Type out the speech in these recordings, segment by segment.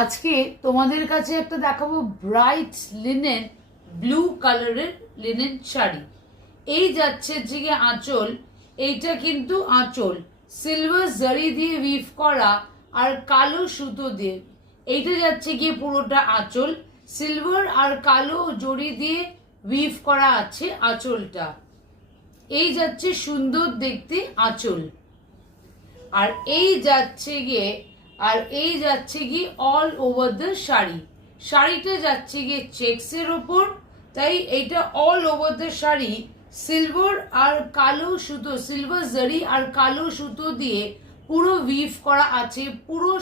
আজকে তোমাদের কাছে একটা দেখাবো ব্রাইট লিনেন ব্লু কালারের লিনেন শাড়ি। এই যাচ্ছে যে আঁচল, এইটা কিন্তু আঁচল সিলভার জারি দিয়ে উইভ করা আর কালো সুতো দিয়ে। এইটা যাচ্ছে গিয়ে পুরোটা আঁচল, সিলভার আর কালো জড়ি দিয়ে উইভ করা আছে আঁচলটা। এই যাচ্ছে সুন্দর দেখতে আঁচল। আর এই যাচ্ছে গিয়ে অল ওভার দ্য শাড়ি। শাড়িটা যাচ্ছে গিয়ে চেক্সের ওপর, তাই এইটা all over the sari silver আর কালো সুতো, সিলভার জারি আর কালো সুতো দিয়ে পুরো উইভ করা আছে পুরো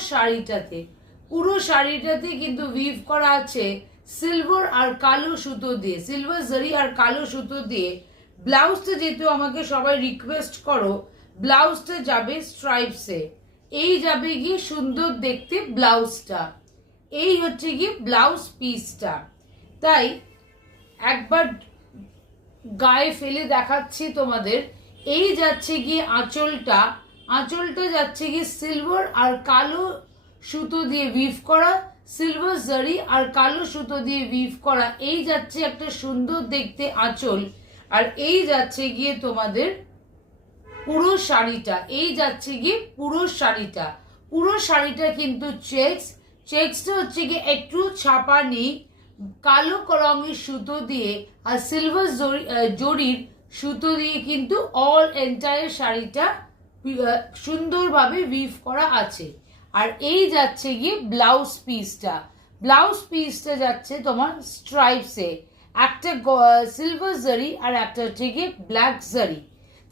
শাড়িটাতে কিন্তু উইভ করা আছে সিলভার আর কালো সুতো দিয়ে, সিলভার জারি আর কালো সুতো দিয়ে। ব্লাউজটা যেহেতু আমাকে সবাই রিকোয়েস্ট করো, ব্লাউজটা যাবে স্ট্রাইপসে। এই যাবে গিয়ে সুন্দর দেখতে ব্লাউজটা। এই হচ্ছে গিয়ে ব্লাউজ পিসটা। তাই একবার গায়ে ফেলে দেখাচ্ছি তোমাদের। এই যাচ্ছে গিয়ে আঁচলটা যাচ্ছে গিয়ে সিলভার আর কালো সুতো দিয়ে উইভ করা, সিলভার জারি আর কালো সুতো দিয়ে উইভ করা। এই যাচ্ছে একটা সুন্দর দেখতে আঁচল। আর এই যাচ্ছে গিয়ে তোমাদের পুরো শাড়িটা। এই যাচ্ছে গিয়ে পুরো শাড়িটা কিন্তু চেক্সটা হচ্ছে গিয়ে একটু ছাপা নেই, কালো রঙের সুতো দিয়ে আর সিলভার জরির সুতো দিয়ে কিন্তু অল এন্টায়ার শাড়িটা সুন্দরভাবে উইভ করা আছে। আর এই যাচ্ছে গিয়ে ব্লাউজ পিসটা যাচ্ছে তোমার স্ট্রাইপসে, একটা সিলভার জারি আর একটা হচ্ছে গিয়ে ব্ল্যাক জারি।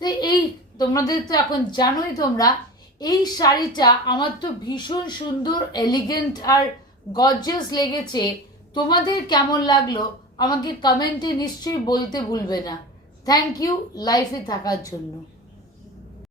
তো এই তোমাদের তো এখন জানোই তোমরা, এই শাড়িটা আমার তো ভীষণ সুন্দর, এলিগেন্ট আর গর্জিয়াস লেগেছে। তোমাদের কেমন লাগলো আমাকে কমেন্টে নিশ্চয়ই বলতে ভুলবে না। থ্যাংক ইউ লাইফে থাকার জন্য।